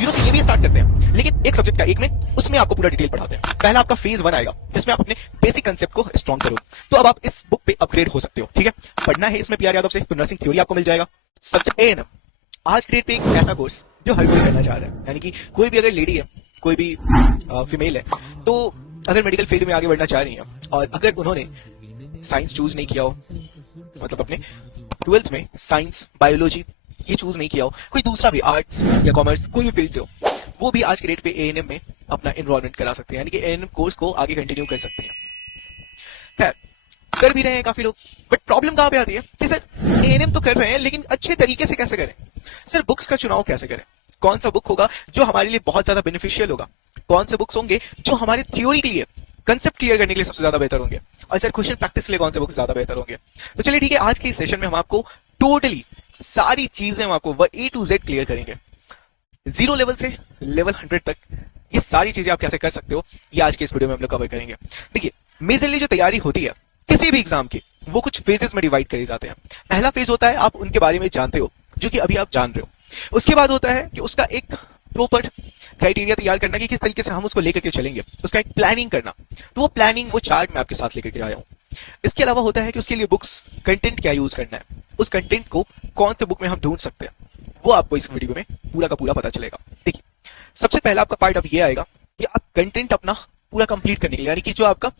Zero से ये भी स्टार्ट करते हैं, लेकिन एक सब्जेक्ट का एक में उसमें आपको पूरा डिटेल पढ़ाते हैं। पहला आपका फेज 1 आएगा जिसमें आप अपने बेसिक कंसेप्ट को स्ट्रॉन्ग करो। तो अब आप इस बुक पे अपग्रेड हो सकते हो। ठीक है, पढ़ना है इसमें पीआर यादव से तो नर्सिंग थ्योरी आपको मिल जाएगा। सब्जेक्ट एएनएम आज के डेट पे एक ऐसा कोर्स जो हर कोई करना चाह रहा है, यानी कि कोई भी अगर लेडी है, कोई भी फीमेल है, तो अगर मेडिकल फील्ड में आगे बढ़ना चाह रही है और अगर उन्होंने साइंस चूज नहीं किया हो, मतलब अपने 12th में साइंस बायोलॉजी ये चूज नहीं किया हो, कोई दूसरा भी आर्ट्स या कॉमर्स कोई भी फील्ड से हो, वो भी आज के डेट पे एएनएम में अपना इन्वॉल्वमेंट करा सकते हैं, यानी कि एएनएम कोर्स को आगे कंटिन्यू कर सकते हैं। खैर, कर भी रहे हैं काफी लोग, बट प्रॉब्लम कहां पे आती है कि सर एएनएम तो कर रहे हैं लेकिन अच्छे तरीके से कैसे करें? सर बुक्स का चुनाव कैसे करें? कौन सा बुक होगा जो हमारे लिए बहुत ज्यादा बेनिफिशियल होगा? कौन से बुक्स होंगे जो हमारे थ्योरी के लिए, कंसेप्ट क्लियर करने के लिए सबसे ज्यादा बेहतर होंगे? और सर क्वेश्चन प्रैक्टिस के लिए कौन से बुक्स ज्यादा बेहतर होंगे? तो चलिए ठीक है, आज के इस सेशन में हम आपको टोटली सारी चीजें हम आपको A to Z क्लियर करेंगे, 0 लेवल से लेवल 100 तक ये सारी चीजें आप कैसे कर सकते हो, ये आज के इस वीडियो में हम लोग कवर करेंगे। देखिए, मेजरली जो तैयारी होती है किसी भी एग्जाम की, वो कुछ फेजेस में डिवाइड करे जाते हैं। पहला फेज होता है आप उनके बारे में जानते हो, जो कि अभी आप जान रहे हो। उसके बाद होता है कि उसका एक प्रॉपर क्राइटेरिया तैयार करना कि किस तरीके से हम उसको लेकर के चलेंगे, उसका एक प्लानिंग करना। तो वो प्लानिंग, वो चार्ट मैं आपके साथ लेकर के आया हूं। इसके अलावा होता है कि उसके लिए बुक्स, कंटेंट क्या यूज करना है, उस कंटेंट को कौन से बुक में हम ढूंढ सकते हैं, वो आपको इस वीडियो में पूरा का पूरा पता चलेगा। देखिए, सबसे पहला आपका पार्ट अब ये आएगा कि आप कंटेंट अपना पूरा कंप्लीट करने के लिए, यानी कि जो आपका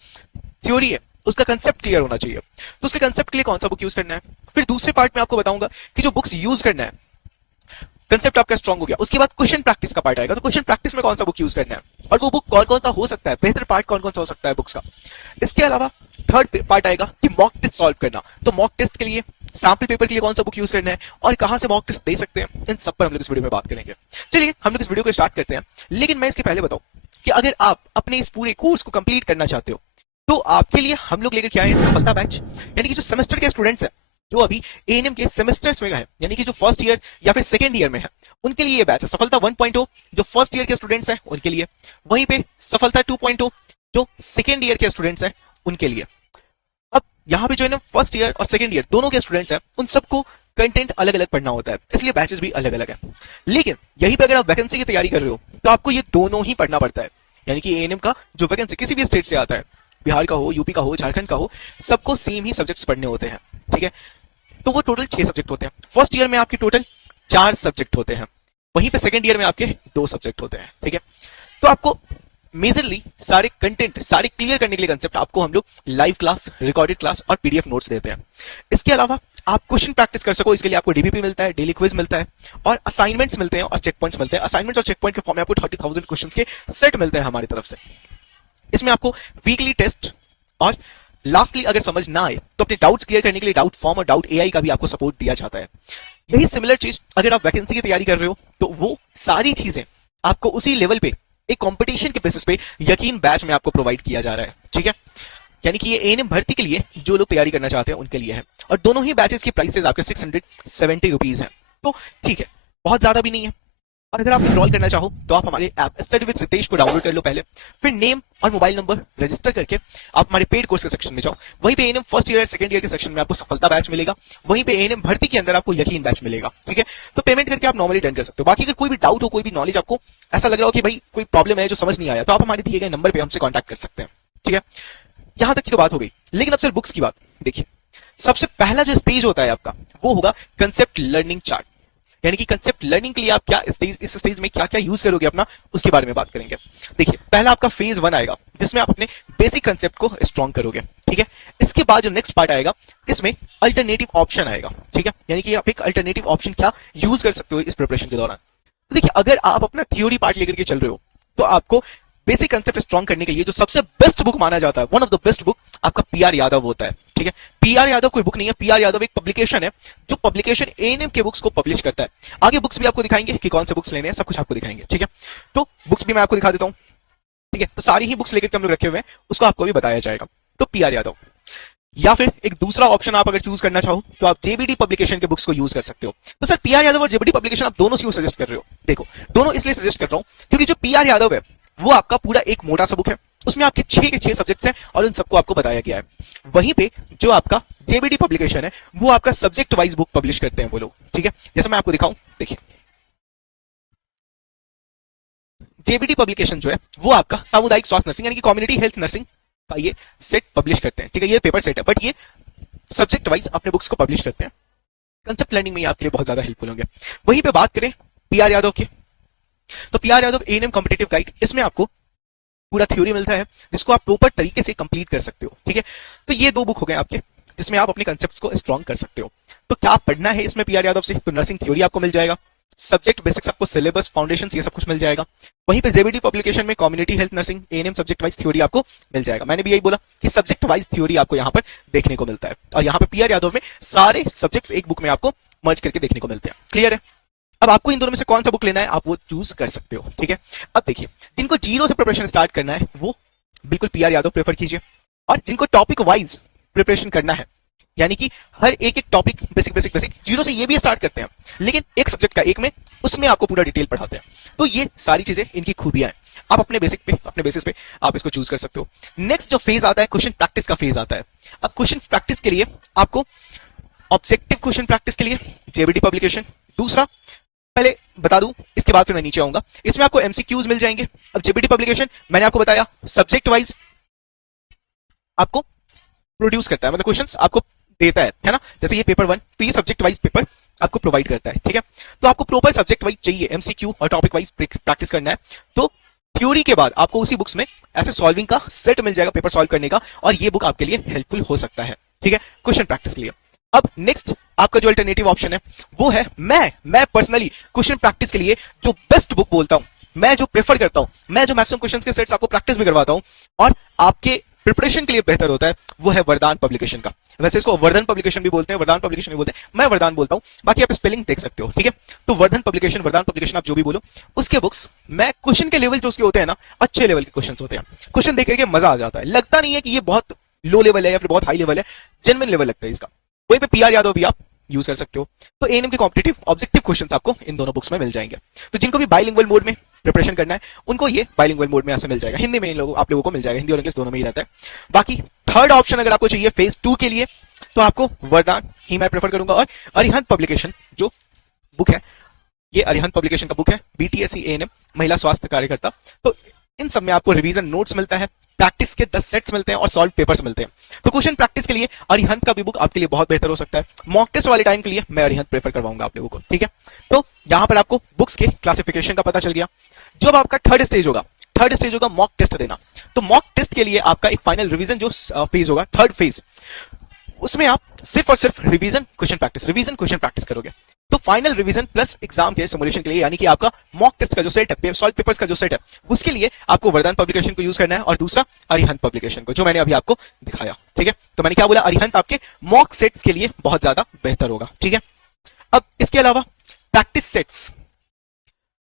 थ्योरी है उसका कंसेप्ट क्लियर होना चाहिए, तो उसके कंसेप्ट के लिए कौन सा बुक यूज करना है। फिर दूसरे पार्ट में आपको बताऊंगा कि जो बुक्स यूज करना है, कंसेप्ट आपका स्ट्रांग हो गया, उसके बाद क्वेश्चन प्रैक्टिस का पार्ट आएगा, तो क्वेश्चन प्रैक्टिस में कौन सा बुक यूज करना है और वो बुक कौन कौन सा हो सकता है, बेहतर पार्ट कौन कौन सा हो सकता है बुक्स का। इसके अलावा थर्ड पार्ट आएगा कि मॉक टेस्ट सॉल्व करना, तो मॉक टेस्ट के लिए, सैंपल पेपर के लिए कौन सा बुक यूज करना है और कहां से मॉक टेस्ट दे सकते हैं, इन सब पर हम लोग इस वीडियो में बात करेंगे। चलिए हम लोग इस वीडियो को स्टार्ट करते हैं, लेकिन मैं इसके पहले बताऊं कि अगर आप अपने इस पूरे कोर्स को कंप्लीट करना चाहते हो तो आपके लिए हम लोग लेकर के आए हैं सफलता बैच, यानी कि जो सेमेस्टर के स्टूडेंट्स हैं, जो अभी एएनएम के सेमेस्टर्स में है, यानी कि जो फर्स्ट ईयर या फिर सेकंड ईयर में है, उनके लिए ये बैच है। सफलता 1.0 जो फर्स्ट ईयर के स्टूडेंट्स हैं उनके लिए, वहीं पे सफलता 2.0 जो सेकंड ईयर के स्टूडेंट्स हैं उनके लिए। अब यहाँ पे जो है ना, फर्स्ट ईयर और सेकंड ईयर दोनों के स्टूडेंट्स हैं, उन सबको कंटेंट अलग अलग पढ़ना होता है, इसलिए बैचेस भी अलग अलग है। लेकिन यहीं पे अगर आप वैकेंसी की तैयारी कर रहे हो तो आपको ये दोनों ही पढ़ना पड़ता है, यानी कि एएनएम का जो वैकेंसी किसी भी स्टेट से आता है, बिहार का हो, यूपी का हो, झारखंड का हो, सबको सेम ही सब्जेक्ट्स पढ़ने होते हैं। ठीक है, तो वो टोटल 6 सब्जेक्ट होते हैं। फर्स्ट ईयर में आपके टोटल 4 सब्जेक्ट होते हैं, वहीं पे सेकंड ईयर में आपके 2 सब्जेक्ट होते हैं। ठीक है, तो आपको मेजरली सारे कंटेंट, सारे क्लियर करने के लिए कंसेप्ट आपको हम लोग लाइव क्लास, रिकॉर्डेड क्लास और पीडीएफ नोट्स देते हैं। इसके अलावा आप क्वेश्चन प्रैक्टिस कर सको, इसके लिए आपको डीबीपी मिलता है, डेली क्विज मिलता है और असाइनमेंट्स मिलते हैं और चेक पॉइंट्स मिलते हैं। असाइनमेंट्स और चेक पॉइंट के फॉर्म में आपको 30,000 क्वेश्चंस के सेट मिलते हैं हमारी तरफ से। इसमें आपको वीकली टेस्ट और लास्टली अगर समझ ना आए तो अपने डाउट्स क्लियर करने के लिए डाउट फॉर्म और डाउट एआई का भी आपको सपोर्ट दिया जाता है। यही सिमिलर चीज अगर आप वैकेंसी की तैयारी कर रहे हो तो वो सारी चीजें आपको उसी लेवल पे, एक कंपटीशन के बेसिस पे यकीन बैच में आपको प्रोवाइड किया जा रहा है। ठीक है, यानी कि ये एएनएम भर्ती के लिए जो लोग तैयारी करना चाहते हैं उनके लिए है, और दोनों ही बैचेस की प्राइसेस आपके 670 रुपीज है। तो ठीक है, बहुत ज्यादा भी नहीं है। और अगर आप एनरोल करना चाहो तो आप हमारे ऐप स्टडी विद रितेश को डाउनलोड कर लो पहले, फिर नेम और मोबाइल नंबर रजिस्टर करके आप हमारे पेड कोर्स के सेक्शन में जाओ। वहीं पे ANM first year second year के सेक्शन में आपको सफलता बैच मिलेगा, वहीं पे एएनएम भर्ती के अंदर आपको यकीन बैच मिलेगा। ठीक है, तो पेमेंट करके आप नॉर्मली डन कर सकते हो। बाकी अगर कोई भी डाउट हो, कोई भी नॉलेज आपको ऐसा लग रहा हो कि भाई कोई प्रॉब्लम है जो समझ नहीं आया, तो आप हमारे दिए गए नंबर पे हमसे कॉन्टैक्ट कर सकते हैं। ठीक है, यहां तक की तो बात हो गई, लेकिन अब सिर्फ बुक्स की बात। देखिए, सबसे पहला जो स्टेज होता है आपका वो होगा कंसेप्ट लर्निंग चार्ट, यानी कि कंसेप्ट लर्निंग के लिए आप क्या स्टेज, इस स्टेज में क्या क्या यूज करोगे अपना, उसके बारे में बात करेंगे। देखिए, पहला आपका फेज 1 आएगा जिसमें आप अपने बेसिक कंसेप्ट को स्ट्रॉन्ग करोगे। ठीक है, इसके बाद जो नेक्स्ट पार्ट आएगा इसमें अल्टरनेटिव ऑप्शन आएगा। ठीक है, यानी कि आप एक अल्टरनेटिव ऑप्शन क्या यूज कर सकते हो इस प्रिपरेशन के दौरान। तो देखिए, अगर आप अपना थ्योरी पार्ट लेकर के चल रहे हो तो आपको बेसिक कंसेप्ट स्ट्रॉन्ग करने के लिए जो सबसे बेस्ट बुक माना जाता है, one of the best book, आपका पीआर यादव होता है। ठीक है, पीआर यादव कोई बुक नहीं है, पीआर यादव एक पब्लिकेशन है जो पब्लिकेशन एएनएम के बुक्स को पब्लिश करता है। आगे बुक्स भी आपको दिखाएंगे कि कौन से बुक्स लेने हैं, सब कुछ आपको दिखाएंगे। ठीक है, तो बुक्स भी मैं आपको दिखा देता हूं। ठीक है, तो सारी ही बुक्स लेकर हम लोग रखे हुए हैं, उसको आपको भी बताया जाएगा। तो पीआर यादव, या फिर एक दूसरा ऑप्शन आप अगर चूज करना चाहो तो आप जेबीडी पब्लिकेशन के बुक्स को यूज कर सकते हो। तो सर पीआर यादव और जेबीडी पब्लिकेशन आप दोनों क्यों सजेस्ट कर रहे हो? देखो, दोनों इसलिए सजेस्ट कर रहा हूं क्योंकि जो पीआर यादव है वो आपका पूरा एक मोटा सा बुक है, उसमें आपके 6 के 6 सब्जेक्ट्स हैं और उन सबको आपको बताया गया है। वहीं पे जो आपका जेबीडी पब्लिकेशन है वो आपका सब्जेक्ट वाइज बुक पब्लिश करते हैं वो लोग। ठीक है, जैसे मैं आपको दिखाऊं, देखिए जेबीटी पब्लिकेशन जो है वो आपका सामुदायिक स्वास्थ्य नर्सिंग यानी कि कम्युनिटी हेल्थ नर्सिंग का ये सेट पब्लिश करते हैं, ठीक है। ये पेपर सेट है बट ये सब्जेक्ट वाइज अपने बुक्स को पब्लिश करते हैं। कंसेप्ट लर्निंग में ये आपके लिए बहुत ज्यादा हेल्पफुल होंगे। वहीं पे बात करें पीआर यादव की, तो PR Yadav ANM competitive guide, इसमें आपको पूरा थ्योरी मिलता है जिसको आप प्रॉपर तरीके से कंप्लीट कर सकते हो, ठीक है। तो ये दो बुक हो गए आपके जिसमें आप अपने कंसेप्ट्स को स्ट्रॉन्ग कर सकते हो। तो क्या पढ़ना है इसमें पीआर यादव से, तो नर्सिंग थ्योरी आपको मिल जाएगा, सब्जेक्ट बेसिक्स आपको सिलेबस फाउंडेशंस ये सब कुछ मिल जाएगा। वहीं पे जेबीटी पब्लिकेशन में community health nursing ANM subject wise theory आपको मिल जाएगा। मैंने भी यही बोला कि सब्जेक्ट वाइज थ्योरी आपको यहाँ पर देखने को मिलता है और यहाँ पे पीआर यादव में सारे सब्जेक्ट्स एक बुक में आपको मर्ज करके देखने को मिलते हैं। क्लियर है? अब आपको इन दोनों में से कौन सा बुक लेना है आप वो चूज कर सकते हो, ठीक है। अब देखिए, जिनको जीरो से प्रिपरेशन स्टार्ट करना है वो बिल्कुल पीआर यादव प्रेफर कीजिए, और जिनको टॉपिक वाइज प्रिपरेशन करना है यानी कि हर एक एक topic basic basic basic zero से ये भी स्टार्ट करते हैं लेकिन एक सब्जेक्ट का एक में, उसमें आपको पूरा डिटेल पढ़ाते हैं। तो ये सारी चीजें इनकी खूबियां हैं, आप अपने बेसिस पे आप इसको चूज कर सकते हो। नेक्स्ट जो फेज आता है क्वेश्चन प्रैक्टिस का फेज आता है। अब क्वेश्चन प्रैक्टिस के लिए आपको ऑब्जेक्टिव क्वेश्चन प्रैक्टिस के लिए जेबीटी पब्लिकेशन, दूसरा पहले बता दूं इसके बाद फिर मैं नीचे आऊंगा, इसमें आपको एमसीक्यूज मिल जाएंगे। अब जेबीटी पब्लिकेशन मैंने आपको बताया सब्जेक्ट वाइज आपको प्रोड्यूस करता है, मतलब क्वेश्चंस आपको देता है ना। जैसे ये पेपर 1 तो ये सब्जेक्ट वाइज पेपर आपको प्रोवाइड करता है, ठीक है। तो आपको प्रॉपर सब्जेक्ट वाइज चाहिए एमसीक्यू और टॉपिक वाइज प्रैक्टिस करना है, तो थ्योरी के बाद आपको उसी बुक्स में ऐसे सॉल्विंग का सेट मिल जाएगा पेपर सॉल्व करने का, और ये बुक आपके लिए हेल्पफुल हो सकता है, ठीक है, क्वेश्चन प्रैक्टिस के लिए। अब नेक्स्ट आपका जो अल्टरनेटिव ऑप्शन है वो है मैं पर्सनली क्वेश्चन प्रैक्टिस के लिए जो बेस्ट बुक बोलता हूं, मैं जो प्रेफर करता हूं, मैं जो मैक्सिमम क्वेश्चंस के सेट्स आपको प्रैक्टिस भी करवाता हूं और आपके प्रिपरेशन के लिए बेहतर होता है, वो है वरदान पब्लिकेशन का। वैसे इसको वर्धन पब्लिकेशन भी बोलते हैं, वरदान पब्लिकेशन भी बोलते हैं, मैं वरदान बोलता हूं, बाकी आप स्पेलिंग देख सकते हो, ठीक है। तो वर्धन पब्लिकेशन, वरदान पब्लिकेशन आप जो भी बोलो, उसके बुक्स मैं क्वेश्चन के लेवल जो उसके होते हैं ना, अच्छे लेवल के क्वेश्चन होते हैं, क्वेश्चन देख करके मजा आ जाता है, लगता नहीं है कि ये बहुत लो लेवल है या फिर बहुत हाई लेवल है, जेन्युइन लेवल लगता है इसका। वहीं पे पीआर यादव भी आप यूज कर सकते हो। तो एएनएम के कॉम्पिटिटिव ऑब्जेक्टिव क्वेश्चंस आपको इन दोनों बुक्स में मिल जाएंगे। तो जिनको भी बाइलिंगुअल मोड में प्रिपरेशन करना है उनको ये बाइलिंगुअल मोड में ऐसे मिल जाएगा, हिंदी में इन लोगों आप लोगों को मिल जाएगा, हिंदी और इंग्लिश दोनों में ही रहता है। बाकी थर्ड ऑप्शन अगर आपको चाहिए फेज 2 के लिए तो आपको वरदान ही मैं प्रेफर करूंगा, और अरिहंत पब्लिकेशन जो बुक है, ये अरिहंत पब्लिकेशन का बुक है, बीटीएससी एएनएम महिला स्वास्थ्य कार्यकर्ता। तो इन सब में आपको रिवीजन नोट्स मिलता है, प्रैक्टिस के 10 सेट्स मिलते हैं और सॉल्व पेपर्स मिलते हैं। तो क्वेश्चन प्रैक्टिस के लिए अरिहंत का भी बुक आपके लिए बहुत बेहतर हो सकता है। मॉक टेस्ट वाले टाइम के लिए मैं अरिहंत प्रेफर करवाऊंगा आप लोगों को, ठीक है। तो यहां पर आपको बुक्स के क्लासिफिकेशन का पता चल गया। जब आपका थर्ड स्टेज होगा मॉक टेस्ट देना। तो मॉक टेस्ट के लिए आपका एक फाइनल रिवीजन जो फेज होगा, थर्ड फेज, उसमें आप सिर्फ और सिर्फ रिवीजन क्वेश्चन प्रैक्टिस करोगे। तो फाइनल रिवीजन प्लस एग्जाम के सिमुलेशन के लिए यानी कि आपका मॉक टेस्ट का जो सेट है, सॉल्व पेपर्स का जो सेट है, उसके लिए आपको वरदान पब्लिकेशन को यूज करना है और दूसरा अरिहंत पब्लिकेशन को, जो मैंने अभी आपको दिखाया, ठीक है। तो मैंने क्या बोला, अरिहंत आपके मॉक सेट्स के लिए बहुत ज्यादा बेहतर होगा, ठीक है। अब इसके अलावा प्रैक्टिस सेट्स,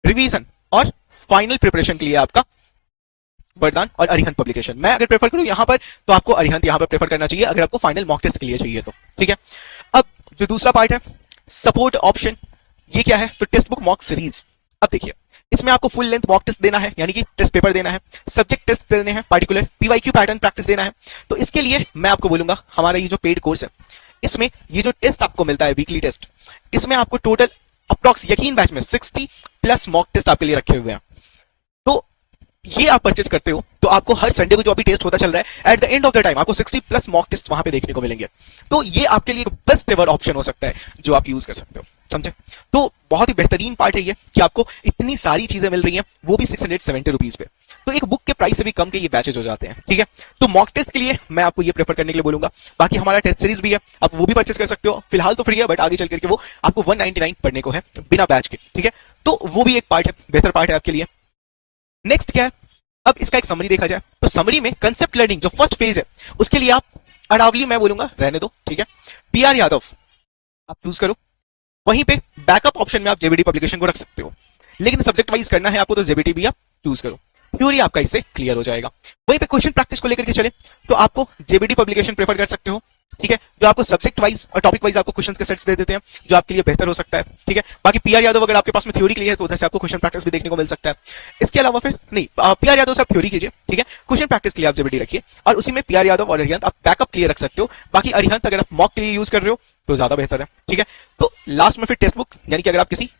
रिवीजन और फाइनल प्रिपरेशन के लिए आपका वरदान और अरिहंत पब्लिकेशन। मैं अगर प्रेफर करूं यहां पर तो आपको अरिहंत यहां पर प्रेफर करना चाहिए अगर आपको फाइनल मॉक टेस्ट के लिए चाहिए तो, ठीक है। अब जो दूसरा पार्ट है सपोर्ट ऑप्शन, ये क्या है, तो टेक्स्ट बुक मॉक सीरीज। अब देखिए इसमें आपको फुल लेंथ मॉक टेस्ट देना है यानी कि टेस्ट पेपर देना है, सब्जेक्ट टेस्ट देने हैं, पार्टिकुलर पीवाईक्यू पैटर्न प्रैक्टिस देना है। तो इसके लिए मैं आपको बोलूंगा हमारा ये जो पेड कोर्स है, इसमें ये जो टेस्ट आपको मिलता है वीकली टेस्ट, इसमें आपको टोटल अप्रॉक्स यकीन बैच में 60 प्लस मॉक टेस्ट आपके लिए रखे हुए हैं। तो ये आप परचेज करते हो तो आपको हर संडे को जो अभी टेस्ट होता चल रहा है, at the end of the time आपको 60 प्लस मॉक टेस्ट वहां पे देखने को मिलेंगे। तो ये आपके लिए बेस्ट एवर ऑप्शन हो सकता है जो आप यूज कर सकते हो, समझे। तो बहुत ही बेहतरीन पार्ट है ये कि आपको इतनी सारी चीजें मिल रही हैं, वो भी 670 रुपीज पे। तो एक बुक के प्राइस से भी कम के ये बैचेज हो जाते हैं, ठीक है। तो मॉक टेस्ट के लिए मैं आपको ये प्रेफर करने के लिए बोलूंगा। बाकी हमारा टेस्ट सीरीज भी है, आप वो भी परचेस कर सकते हो, फिलहाल तो फ्री है बट आगे चल करके वो आपको 199 पढ़ने को है बिना बैच के, ठीक है। तो वो भी एक पार्ट है, बेहतर पार्ट है आपके लिए। नेक्स्ट क्या है, अब इसका एक समरी देखा जाए तो समरी में कंसेप्ट लर्निंग जो फर्स्ट फेज है उसके लिए आप अरावली मैं बोलूंगा रहने दो, ठीक है, पीआर यादव आप चूज करो। वहीं पे बैकअप ऑप्शन में आप जेबीटी पब्लिकेशन को रख सकते हो, लेकिन सब्जेक्ट वाइज करना है आपको तो जेबीटी भी आप चूज करो, थ्योरी आपका इससे क्लियर हो जाएगा। वहीं पे क्वेश्चन प्रैक्टिस को लेकर के चले तो आपको जेबीटी पब्लिकेशन प्रेफर कर सकते हो, ठीक है, जो आपको सब्जेक्ट वाइज और टॉपिक वाइज आपको क्वेश्चंस के सेट्स दे देते हैं जो आपके लिए बेहतर हो सकता है, ठीक है। बाकी पीआर यादव अगर आपके पास में थ्योरी के लिए है तो उधर से आपको क्वेश्चन प्रैक्टिस भी देखने को मिल सकता है। इसके अलावा फिर नहीं, पीआर यादव से आप थ्योरी कीजिए, ठीक है, क्वेश्चन प्रैक्टिस के लिए आप जेबीटी रखिए और उसी में पीआर यादव और अरिहंत आप बैकअप के लिए रख सकते हो। बाकी अरिहंत अगर आप मॉक के लिए यूज कर रहे हो तो ज्यादा बेहतर है, ठीक है। तो लास्ट में फिर टेक्स्ट बुक, यानी कि अगर आप किसी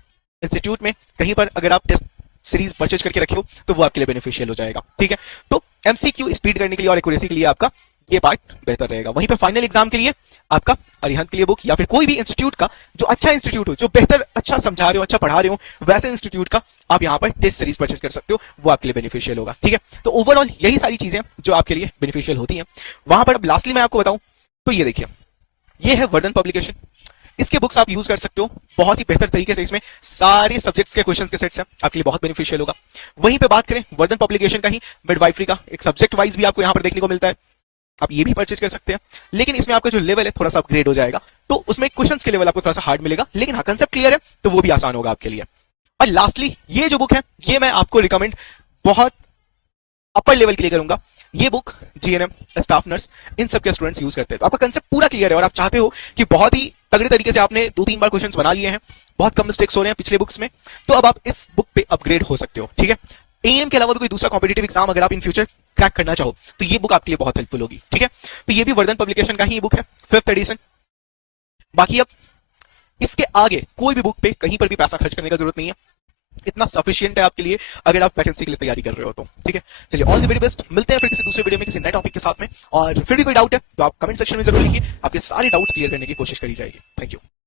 इंस्टीट्यूट में कहीं पर अगर आप टेस्ट सीरीज परचेज करके रखे हो तो वो आपके लिए बेनिफिशियल हो जाएगा। ठीक है, तो एमसीक्यू स्पीड करने के लिए और एक्यूरेसी के लिए आपका ये पार्ट बेहतर रहेगा। वहीं पे फाइनल एग्जाम के लिए आपका अरिहंत के लिए बुक या फिर कोई भी इंस्टीट्यूट का जो अच्छा इंस्टीट्यूट हो, जो बेहतर अच्छा समझा रहे हो, अच्छा पढ़ा रहे हो, वैसे इंस्टीट्यूट का आप यहाँ पर टेस्ट सीरीज परचेज कर सकते हो, वो आपके लिए बेनिफिशियल होगा। ठीक है, तो ओवरऑल यही सारी चीजें जो आपके लिए बेनिफिशियल होती हैं। वहां पर अब लास्टली मैं आपको बताऊं तो ये देखिए, ये है वर्धन पब्लिकेशन। इसके बुक्स आप यूज कर सकते हो बहुत ही बेहतर तरीके से। इसमें सारे सब्जेक्ट्स के क्वेश्चंस के सेट्स हैं, आपके लिए बहुत बेनिफिशियल होगा। वहीं पे बात करें वर्धन पब्लिकेशन का ही मिडवाइफरी का, एक सब्जेक्ट वाइज भी आपको यहां पर देखने को मिलता है, आप ये भी परचेज कर सकते हैं। लेकिन इसमें आपका जो लेवल है थोड़ा सा अपग्रेड हो जाएगा, तो उसमें क्वेश्चंस के लेवल आपको थोड़ा सा हार्ड मिलेगा, लेकिन हाँ कंसेप्ट क्लियर है तो वो भी आसान होगा आपके लिए। और लास्टली ये जो बुक है ये मैं आपको रिकमेंड बहुत अपर लेवल के लिए करूंगा। ये बुक जीएनएम, स्टाफ नर्स, इन सब के स्टूडेंट्स यूज करते हैं। तो आपका कंसेप्ट पूरा क्लियर है और आप चाहते हो कि बहुत ही तगड़े तरीके से आपने 2-3 बार क्वेश्चंस बना लिए हैं, बहुत कम मिस्टेक्स हो रहे हैं पिछले बुक्स में, तो अब आप इस बुक पे अपग्रेड हो सकते हो। ठीक है, एएनएम के अलावा भी कोई दूसरा कॉम्पिटिटिव एग्जाम अगर आप इन फ्यूचर क्रैक करना चाहो तो ये बुक आपके लिए बहुत हेल्पफुल होगी। ठीक है, तो ये भी वर्धन पब्लिकेशन का ही बुक है, 5th एडिशन। बाकी अब इसके आगे कोई भी बुक पे कहीं पर भी पैसा खर्च करने का जरूरत नहीं है, इतना सफिशिएंट है आपके लिए अगर आप वैकेंसी के लिए तैयारी कर रहे हो तो। ठीक है, चलिए ऑल द वेरी बेस्ट, मिलते हैं फिर किसी दूसरे वीडियो में किसी नए टॉपिक के साथ में। और फिर भी कोई डाउट है तो आप कमेंट सेक्शन में जरूर लिखिए, आपके सारे डाउट्स क्लियर करने की कोशिश करी जाएगी। Thank you.